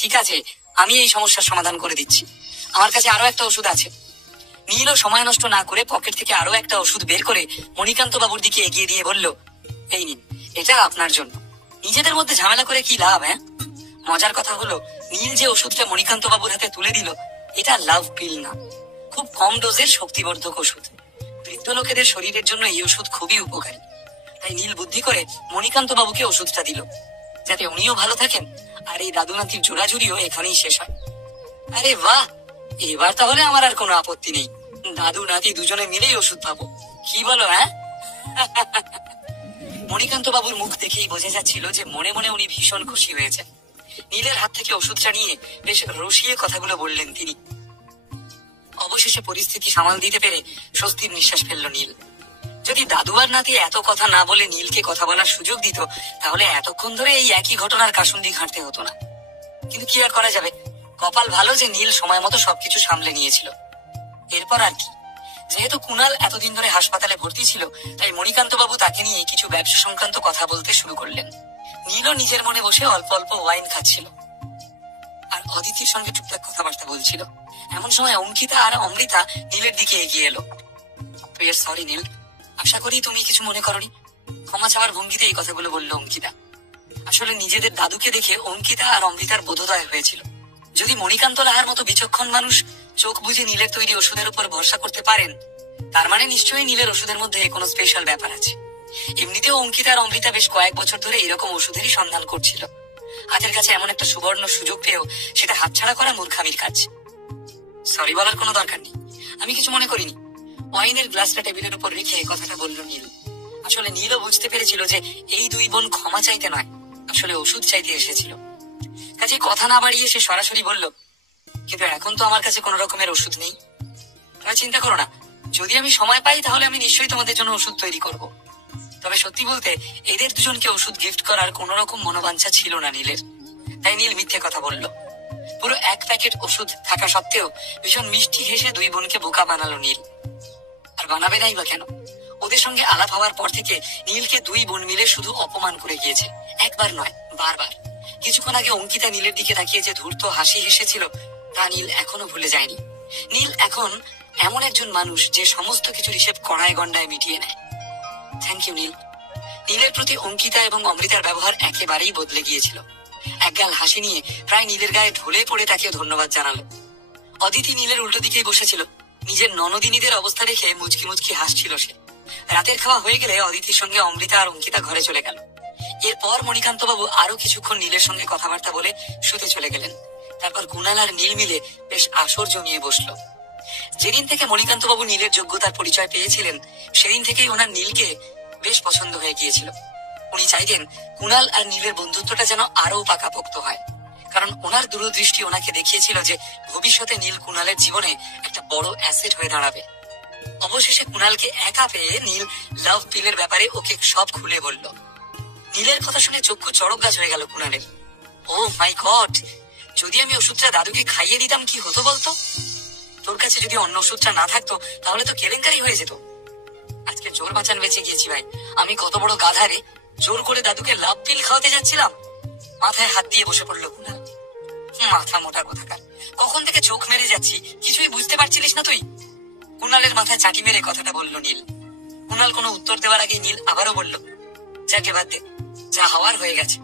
ঠিক আছে, আমি এই সমস্যার সমাধান করে দিচ্ছি। আমার কাছে আরো একটা ওষুধ আছে। নীলও সময় নষ্ট না করে পকেট থেকে আরো একটা ওষুধ বের করে মণিকান্ত বাবুর দিকে এগিয়ে দিয়ে বলল, এই নিন, এটা আপনার জন্য। নিজেদের মধ্যে ঝামেলা করে কি লাভ? হ্যাঁ, মজার কথা হলো নীল যে ওষুধটা মণিকান্ত বাবুর হাতে তুলে দিল, এটা লাভ পিল না, খুব কম ডোজের শক্তিবর্ধক ওষুধ। বৃদ্ধ লোকেদের শরীরের জন্য এই ওষুধ খুবই উপকারী। তাই নীল বুদ্ধি করে মণিকান্ত বাবুকে ওষুধটা দিল, যাতে উনিও ভালো থাকেন আর এই দাদু নাতির জোড়াজুড়িও এখানেই শেষ হয়। আরে বাহ, এবার তাহলে আমার আর কোনো আপত্তি নেই। দাদু নাতি দুজনে মিলেই ওষুধ পাবো, কি বলো? হ্যাঁ। মণিকান্ত বাবুর মুখ দেখেই বোঝা যাচ্ছিল যে মনে মনে উনি ভীষণ খুশি হয়েছেন। নীলের হাত থেকে ওষুধটা নিয়ে বেশ রসিয়ে কথাগুলো বললেন তিনি। অবশেষে পরিস্থিতি সামাল দিতে পেরে স্বস্তির নিঃশ্বাস ফেলল নীল। যদি দাদু আর নাতি এত কথা না বলে নীলকে কথা বলার সুযোগ দিত, তাহলে এতক্ষণ ধরে এই একই ঘটনার কাসুন্দি ঘাঁটতে হতো না। কিন্তু কি আর করা যাবে, কপাল ভালো যে নীল সময় মতো সবকিছু সামলে নিয়েছিল। এরপর আর কি, যেহেতু কুণাল এতদিন ধরে হাসপাতালে ভর্তি ছিল, তাই মণিকান্ত বাবু তাকে নিয়ে কিছু ব্যবসা সংক্রান্ত কথা বলতে শুরু করলেন। নীলও নিজের মনে বসে অল্প অল্প ওয়াইন খাচ্ছিল আর অদিতির সঙ্গে টুকটাক কথাবার্তা বলছিল। এমন সময় অঙ্কিতা আর অমৃতা নীলের দিকে এগিয়ে এলো। সরি নীল, আশা করি তুমি কিছু মনে করনি। ক্ষমা চাওয়ার ভঙ্গিতে এই কথাগুলো বলল অঙ্কিতা। আসলে নিজেদের দাদুকে দেখে অঙ্কিতা আর অমৃতার বোধোদয় হয়েছিল, যদি মণিকান্ত লাহার মতো বিচক্ষণ মানুষ চোখ বুঝে নীলের তৈরি ওষুধের উপর ভরসা করতে পারেন, তার মানে নিশ্চয়ই নীলের ওষুধের মধ্যে কোনো স্পেশাল ব্যাপার আছে। এমনিতেও অঙ্কিতা আর অমৃতা বেশ কয়েক বছর ধরে এরকম ওষুধেরই সন্ধান করছিল। হাতের কাছে এমন একটা সুবর্ণ সুযোগ পেয়েও সেটা হাতছাড়া করা মূর্খামির কাজ। সরি বলার কোনো দরকার নেই, আমি কিছু মনে করিনি। ওয়াইনের গ্লাসটা টেবিলের উপর রেখে কথাটা বলল নীল। আসলে নীলও বুঝতে পেরেছিল যে এই দুই বোন ক্ষমা চাইতে নয়, আসলে ওষুধ চাইতে এসেছিল। কাজে কথা না বাড়িয়ে সে সরাসরি বলল, কিন্তু এখন তো আমার কাছে কোনো রকমের ওষুধ নেই। তুমি চিন্তা করো না, যদি আমি সময় পাই তাহলে আমি নিশ্চয়ই তোমাদের জন্য ওষুধ তৈরি করব। তবে সত্যি বলতে এদের দুজনকে ওষুধ গিফট করার কোন রকম মনোবাঞ্ছা ছিল না নীলের, তাই নীল মিথ্যে কথা বলল। পুরো এক প্যাকেট ওষুধ থাকা সত্ত্বেও ভীষণ মিষ্টি হেসে দুই বোনকে বোকা বানালো নীল। আর বানাবে নাই বা কেন, ওদের সঙ্গে আলাপ হওয়ার পর থেকে নীলকে দুই বোন মিলে শুধু অপমান করে গিয়েছে, একবার নয় বারবার। কিছুক্ষণ আগে অঙ্কিতা নীলের দিকে তাকিয়ে যে ধূর্ত হাসি হেসেছিল, তা নীল এখনো ভুলে যায়নি। নীল এখন এমন একজন মানুষ যে সমস্ত কিছুর হিসেব কড়ায় গন্ডায় মিটিয়ে নেয়। থ্যাংক ইউ নীল। নীলের প্রতি অঙ্কিতা এবং অমৃতার ব্যবহার একেবারেই বদলে গিয়েছিল। একগাল হাসি নিয়ে প্রায় নীলের গায়ে ঢলে পড়ে তাকে ধন্যবাদ জানালো। অদিতি নীলের উল্টো দিকেই বসেছিল, নিজের ননদিনীদের অবস্থা দেখে মুচকি মুচকি হাসছিল সে। রাতের খাওয়া হয়ে গেলে অদিতির সঙ্গে অমৃতা আর অঙ্কিতা ঘরে চলে গেল। এরপর মণিকান্ত বাবু আরো কিছুক্ষণ নীলের সঙ্গে কথাবার্তা বলে শুতে চলে গেলেন। তারপর কুণাল আর নীল মিলে বেশ আসর জমিয়ে বসলো। যেদিন থেকে মণিকান্ত বাবু নীলের যোগ্যতার পরিচয় পেয়েছিলেন, সেদিন থেকেই ওনার নীলকে বেশ পছন্দ হয়ে গিয়েছিল। উনি চাইতেন কুণাল আর নীলের বন্ধুত্বটা যেন আরো পাকাপোক্ত হয়, কারণ ওনার দূরদৃষ্টি ওনাকে দেখিয়েছিল যে ভবিষ্যতে নীল কুণালের জীবনে একটা বড় অ্যাসেট হয়ে দাঁড়াবে। অবশেষে কুণালকে একা পেয়ে নীল লাভ পিলের ব্যাপারে ওকে সব খুলে বলল। নীলের কথা শুনে চক্ষু চড়ক গাছ হয়ে গেল কুণালের। ও মাই গড, যদি আমি ওষুধটা দাদুকে খাইয়ে দিতাম কি হতো বলতো? তোর কাছে যদি অন্য ওষুধটা না থাকতো তাহলে তো কেলেঙ্কারি হয়ে যেত। আজকে জোর বাঁচান বেঁচে গিয়েছি ভাই, আমি কত বড় গাধা রে, জোর করে দাদুকে লাভ পিল খাওয়াতে যাচ্ছিলাম। মাথায় হাত দিয়ে বসে পড়লো কুণাল। মাথা মোটা কোথাকার, কখন থেকে চোখ মেরে যাচ্ছি, কিছুই বুঝতে পারছিলিস না তুই? কুণালের মাথায় চাটি মেরে কথাটা বলল নীল। কুণাল কোনো উত্তর দেওয়ার আগে নীল আবারও বলল, যাকে বাদ দে, যা হওয়ার হয়ে গেছে,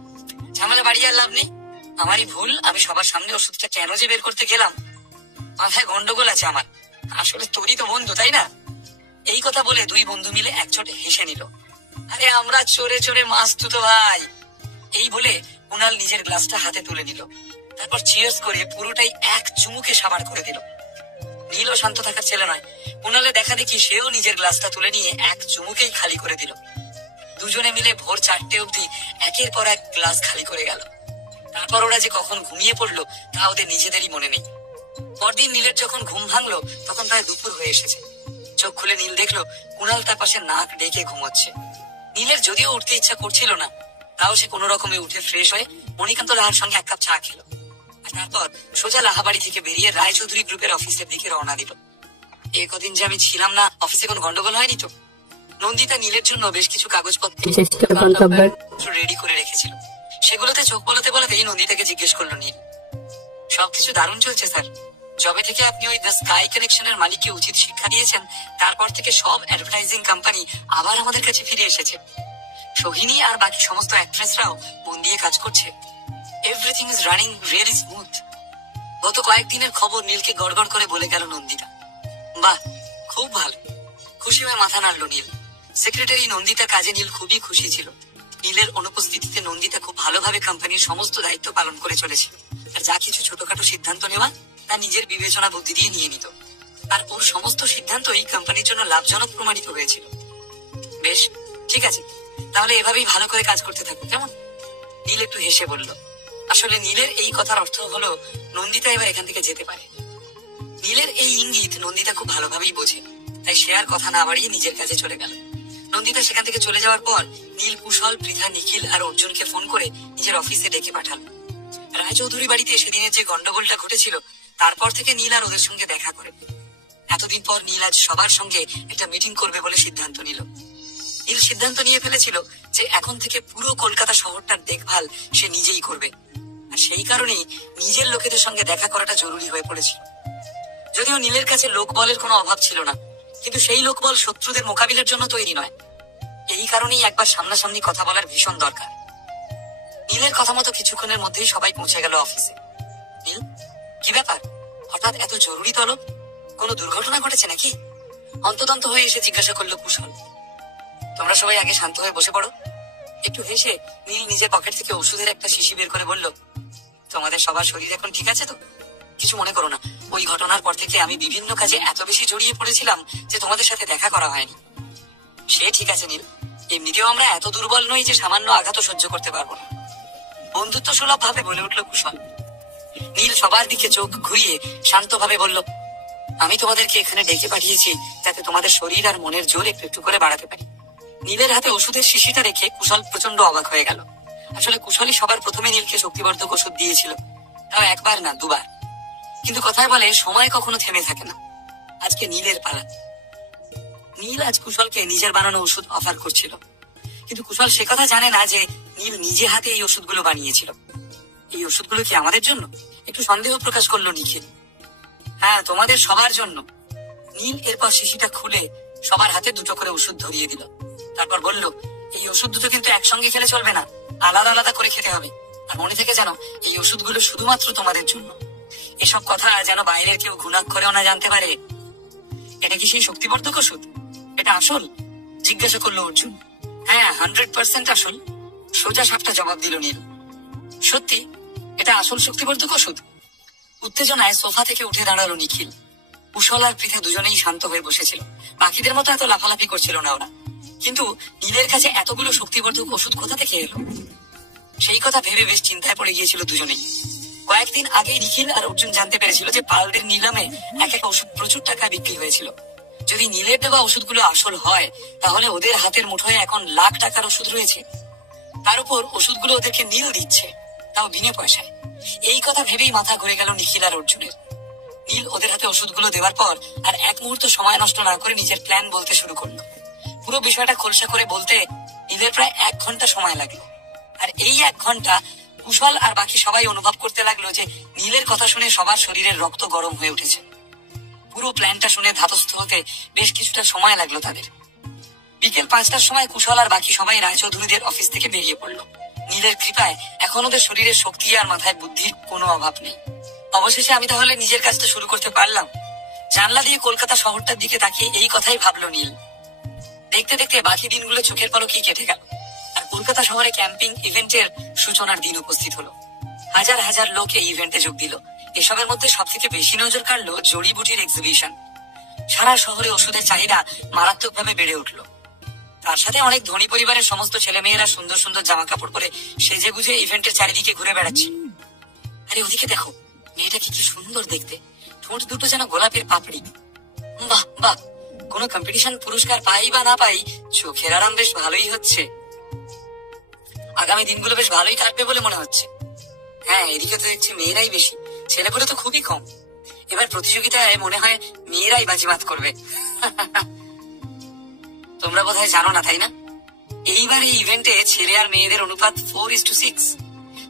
ঝামেলা বাড়িয়ে আর লাভ নেই। আমারই ভুল, আমি সবার সামনে ওষুধটা কেন যে বের করতে গেলাম। মাথায় গন্ডগোল আছে আমার, আসলে তোরই তো বন্ধু তাই না? এই কথা বলে দুই বন্ধু মিলে একচোট হেসে নিল। আরে আমরা চোরে চোরে মাছ তুতো ভাই। এই বলে কুণাল নিজের গ্লাসটা হাতে তুলে নিল, তারপর চিয়ার্স করে পুরোটাই এক চুমুকে সাবার করে দিল। নীলও শান্ত থাকার ছেলে নয়, কুণালে দেখা দেখি সেও নিজের গ্লাসটা তুলে নিয়ে এক চুমুকেই খালি করে দিল। দুজনে মিলে ভোর 4টে অবধি একের পর এক গ্লাস খালি করে গেল। তারপর ওরা যে কখন ঘুমিয়ে পড়লো তা ওদের নিজেদেরই মনে নেই। পরদিন নীলের যখন ঘুম ভাঙলো তখন প্রায় দুপুর হয়ে এসেছে। চোখ খুলে নীল দেখলো কুণাল তার পাশে নাক ডেকে ঘুমোচ্ছে। নীলের যদিও উঠতে ইচ্ছা করছিল না, তাও সে কোনো রকমে উঠে ফ্রেশ হয়ে মণিকান্ত লাহার সঙ্গে এক কাপ চা খেলো। আর তারপর সোজা লাহাবাড়ি থেকে বেরিয়ে রায়চৌধুরী গ্রুপের অফিসের দিকে রওনা দিল। এই কদিন যে আমি ছিলাম না, অফিসে কোনো গন্ডগোল হয়নি তো? নন্দিতা নীলের জন্য বেশ কিছু কাগজপত্র রেডি করে রেখেছিল। সেগুলোতে চোখ বলতে বলতেই নন্দিতাকে জিজ্ঞেস করলো নীল, সবকিছু দারুণ চলছে স্যার। যবে থেকে আপনি ওই দ্য স্কাই কানেকশনের মালিককে উচিত শিক্ষা দিয়েছেন, তারপর থেকে সব অ্যাডভার্টাইজিং কোম্পানি আবার আমাদের কাছে ফিরে এসেছে। সোহিনী আর বাকি সমস্ত অ্যাক্ট্রেসরাও মন দিয়ে কাজ করছে। Everything is running really smooth. গত কয়েকদিনের খবর নীলকে গড়গড় করে বলে গেল নন্দিতা। বাহ, খুব ভালো। খুশি হয়ে মাথা নাড়ল নীল। সেক্রেটারি নন্দিতার কাজে নীল খুবই খুশি ছিল। নীলের অনুপস্থিতিতে নন্দিতা খুব ভালোভাবে কোম্পানির সমস্ত দায়িত্ব পালন করে চলেছিল। আর যা কিছু ছোটখাটো সিদ্ধান্ত নেওয়া তা নিজের বিবেচনা বুদ্ধি দিয়ে নিয়ে নিত। আর ওর সমস্ত সিদ্ধান্তই কোম্পানির জন্য লাভজনক প্রমাণিত হয়েছিল। বেশ, ঠিক আছে, তাহলে এভাবেই ভালো করে কাজ করতে থাকো, কেমন? নীল একটু হেসে বলল। আসলে নীলের এই কথার অর্থ হলো নন্দিতা এবার এখান থেকে যেতে পারে। নীলের এই ইঙ্গিত নন্দিতা খুব ভালোভাবেই বোঝে, তাই সে আর কথা না বাড়িয়ে নিজের কাজে চলে গেল। নন্দিতা সেখান থেকে চলে যাওয়ার পর নীল কুশল, পৃথা, নিখিল আর অর্জুনকে ফোন করে নিজের অফিসে ডেকে পাঠালো। রায়চৌধুরী বাড়িতে সেদিনের যে গন্ডগোলটা ঘটেছিল, তারপর থেকে নীল আর ওদের সঙ্গে দেখা করে। এতদিন পর নীল আজ সবার সঙ্গে একটা মিটিং করবে বলে সিদ্ধান্ত নিল। নীল সিদ্ধান্ত নিয়ে ফেলেছিল যে এখন থেকে পুরো কলকাতা শহরটার দেখভাল সে নিজেই করবে। আর সেই কারণেই নিজের লোকেদের সঙ্গে দেখা করাটা জরুরি হয়ে পড়েছিল। যদিও নীলের কাছে লোকবলের কোনো অভাব ছিল না, কিন্তু সেই লোকবল শত্রুদের মোকাবিলার জন্য তৈরি নয়। এই কারণেই একবার সামনাসামনি কথা বলার ভীষণ দরকার। নীলের কথা মতো কিছুক্ষণের মধ্যেই সবাই পৌঁছে গেল অফিসে। নীল, কি ব্যাপার? হঠাৎ এত জরুরি তলব? কোনো দুর্ঘটনা ঘটেছে নাকি? অন্তদন্ত হয়ে এসে জিজ্ঞাসা করলো কুশল। তোমরা সবাই আগে শান্ত হয়ে বসে পড়ো। একটু হেসে নীল নিজের পকেট থেকে ওষুধের একটা শিশি বের করে বলল, তোমাদের সবার শরীর এখন ঠিক আছে তো? কিছু মনে করো না, ওই ঘটনার পর থেকে আমি বিভিন্ন কাজে এত বেশি জড়িয়ে পড়েছিলাম যে তোমাদের সাথে দেখা করা হয়নি। সে ঠিক আছে নীল, এমনিতেও আমরা এত দুর্বল নই যে সামান্য আঘাত সহ্য করতে পারবো না। বন্ধুত্ব সুলভ ভাবে বলে উঠল কুশল। নীল সবার দিকে চোখ ঘুরিয়ে শান্তভাবে বলল, আমি তোমাদেরকে এখানে ডেকে পাঠিয়েছি যাতে তোমাদের শরীর আর মনের জোর একটু একটু করে বাড়াতে পারি। নীলের হাতে ওষুধের শিশিটা রেখে কুশল প্রচন্ড অবাক হয়ে গেল। আসলে কুশলই সবার প্রথমে নীলকে শক্তিবর্ধক ওষুধ দিয়েছিল, তাও একবার না, দুবার। কিন্তু কথায় বলে সময় কখনো থেমে থাকে না। আজকে নীলের পালা। নীল আজ কুশলকে নিজের বানানো ওষুধ অফার করছিল, কিন্তু কুশল সে কথা জানে না যে নীল নিজে হাতে এই ওষুধগুলো বানিয়েছিল। এই ওষুধগুলো কি আমাদের জন্য? একটু সন্দেহ প্রকাশ করলো নিখিল। হ্যাঁ, তোমাদের সবার জন্য। নীল এরপর শিশিটা খুলে সবার হাতে দুটো করে ওষুধ ধরিয়ে দিল। তারপর বলল, এই ওষুধ দুটো কিন্তু একসঙ্গে খেলে চলবে না, আলাদা আলাদা করে খেতে হবে। আর মনে থেকে জানো, এই ওষুধগুলো শুধুমাত্র তোমাদের জন্য। এসব কথা যেন বাইরের কেউ ঘুণাক্ষরেও না জানতে পারে। এটা কি সেই শক্তিবর্ধক ওষুধ? এটা আসল? জিজ্ঞাসা করলো অর্জুন। হ্যাঁ, 100% আসল, সোজা সাপটা জবাব দিল নীল। সত্যি এটা আসল শক্তিবর্ধক ওষুধ? উত্তেজনায় সোফা থেকে উঠে দাঁড়ালো নিখিল। কুশল আর পৃথা দুজনেই শান্ত হয়ে বসেছিল। বাকিদের মতো এত লাফালাফি করছিল না ওরা। কিন্তু নীলের কাছে এতগুলো শক্তিবর্ধক ওষুধ কোথা থেকে এলো? সেই কথা ভেবে বেশ চিন্তায় পড়ে গিয়েছিল দুজনেই। কয়েকদিন আগে নিখিল আর অর্জুন জানতে পেরেছিল যে পালদের নিলামে এক এক ওষুধ প্রচুর টাকায় বিক্রি হয়েছিল। যদি নীলের দেওয়া ওষুধগুলো আসল হয়, তাহলে ওদের হাতের মুঠোয় এখন লাখ টাকার ওষুধ রয়েছে। তার উপর ওষুধগুলো ওদেরকে নীল দিচ্ছে, তাও বিনা পয়সায়। এই কথা ভেবেই মাথা ঘুরে গেল নিখিল আর অর্জুনের। নীল ওদের হাতে ওষুধগুলো দেওয়ার পর আর এক মুহূর্ত সময় নষ্ট না করে নিজের প্ল্যান বলতে শুরু করলো। পুরো বিষয়টা খোলসা করে বলতে নীলের প্রায় 1 ঘন্টা সময় লাগলো। আর এই 1 ঘন্টা কুশল আর বাকি সবাই অনুভব করতে লাগলো যে নীলের কথা শুনে সবার শরীরের রক্ত গরম হয়ে উঠেছে। পুরো প্ল্যানটা শুনে ধাতস্থ হতে বেশ কিছুটা সময় লাগলো তাদের। বিকেল 5টার সময় কুশল আর বাকি সবাই রায়চৌধুরীদের অফিস থেকে বেরিয়ে পড়লো। নীলের কৃপায় এখন ওদের শরীরের শক্তি আর মাথায় বুদ্ধির কোনো অভাব নেই। অবশেষে আমি তাহলে নিজের কাজটা শুরু করতে পারলাম। জানলা দিয়ে কলকাতা শহরটার দিকে তাকিয়ে এই কথাই ভাবলো নীল। দেখতে দেখতে বাকি দিনগুলো চোখের পলকেই কেটে গেল। আর কলকাতা শহরে ক্যাম্পিং ইভেন্টের সূচনার দিন উপস্থিত হলো। হাজার হাজার লোক এই ইভেন্টে যোগ দিল। এসবের মধ্যে সব থেকে বেশি নজর কাড়লো জড়িবুটির এক্সিবিশন। সারা শহরে ওষুধের চাহিদা মারাত্মকভাবে বেড়ে উঠলো। তার সাথে অনেক ধনী পরিবারের সমস্ত ছেলে মেয়েরা সুন্দর সুন্দর জামা কাপড় পরে সেজে গুজে ইভেন্টের চারিদিকে ঘুরে বেড়াচ্ছে। আরে ওদিকে দেখো, মেয়েটাকে কি সুন্দর দেখতে, ঠোঁট দুটো যেন গোলাপের পাপড়ি। বাহ বাহ, কোনো কম্পিটিশন পুরস্কার পাই বা না পাই, চোখের আরাম বেশ ভালোই হচ্ছে। আগামী দিনগুলো বেশ ভালোই কাটবে বলে মনে হচ্ছে। হ্যাঁ, এদিকে তো দেখছি মেয়েরাই বেশি, ছেলেপুলে তো খুবই কম। এবার প্রতিযোগিতায় মনে হয় মেয়েরাই বাজিমাত করবে। তোমরা বোধহয় জানো না, তাই না? এইবার এই ইভেন্টে ছেলে আর মেয়েদের অনুপাত 4:6।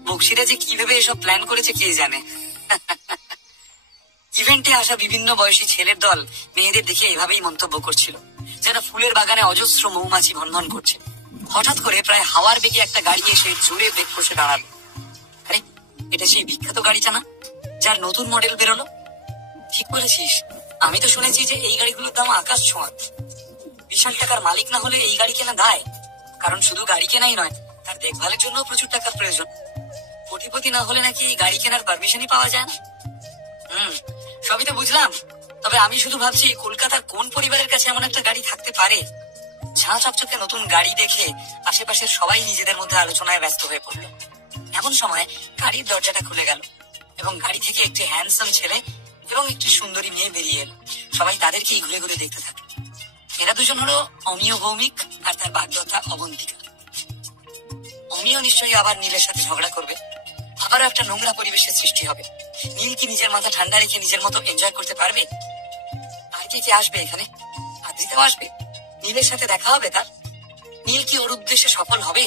বক্সিরা যে কিভাবে এসব প্ল্যান করেছে কে জানে। ইভেন্টে আসা বিভিন্ন বয়সী ছেলের দল মেয়েদের দেখে এভাবেই মন্তব্য করছিল, যেন ফুলের বাগানে অজস্র মৌমাছি ভনভন করছে। হঠাৎ করে প্রায় হাওয়ার বেগে একটা গাড়ি এসে জোরে ব্রেক কষে দাঁড়ালো। আরে, এটা সেই বিখ্যাত গাড়িটা না, যার নতুন মডেল বেরোলো? ঠিক বলেছিস, আমি তো শুনেছি যে এই গাড়িগুলোর দাম আকাশ ছোঁয়া। বিশাল টাকার মালিক না হলে এই গাড়ি কেনা দায়, কারণ শুধু গাড়ি কেনাই নয়, তার দেখভালের জন্য প্রচুর টাকার প্রয়োজন। কোটিপতি না হলে নাকি এই গাড়ি কেনার পারমিশনই পাওয়া যায় না। সবই তো বুঝলাম, তবে আমি শুধু ভাবছি কলকাতার কোন পরিবারের কাছে এমন একটা গাড়ি থাকতে পারে। ঝাঁ চকচকে নতুন গাড়ি দেখে আশেপাশের সবাই নিজেদের মধ্যে আলোচনায় ব্যস্ত হয়ে পড়লো। এমন সময় গাড়ির দরজাটা খুলে গেল এবং গাড়ি থেকে একটি হ্যান্ডসাম ছেলে এবং একটি সুন্দরী মেয়ে বেরিয়ে এলো। সবাই তাদেরকেই ঘুরে ঘুরে দেখতে থাকলো। এরা দুজন হলো অমিয় ভৌমিক আর তার বাগদত্তা অবন্তিকা। অমিয় নিশ্চয়ই আবার নীলের সাথে ঝগড়া করবে, আবারও একটা নোংরা পরিবেশের সৃষ্টি হবে। নীল কি নিজের মাথা ঠান্ডা রেখে নিজের মতো এনজয় করতে পারবে? আর কে কে আসবে এখানে? আদ্রিতাও আসবে? নীলের সাথে দেখা হবে তার? নীল কি ওর উদ্দেশ্যে সফল হবে?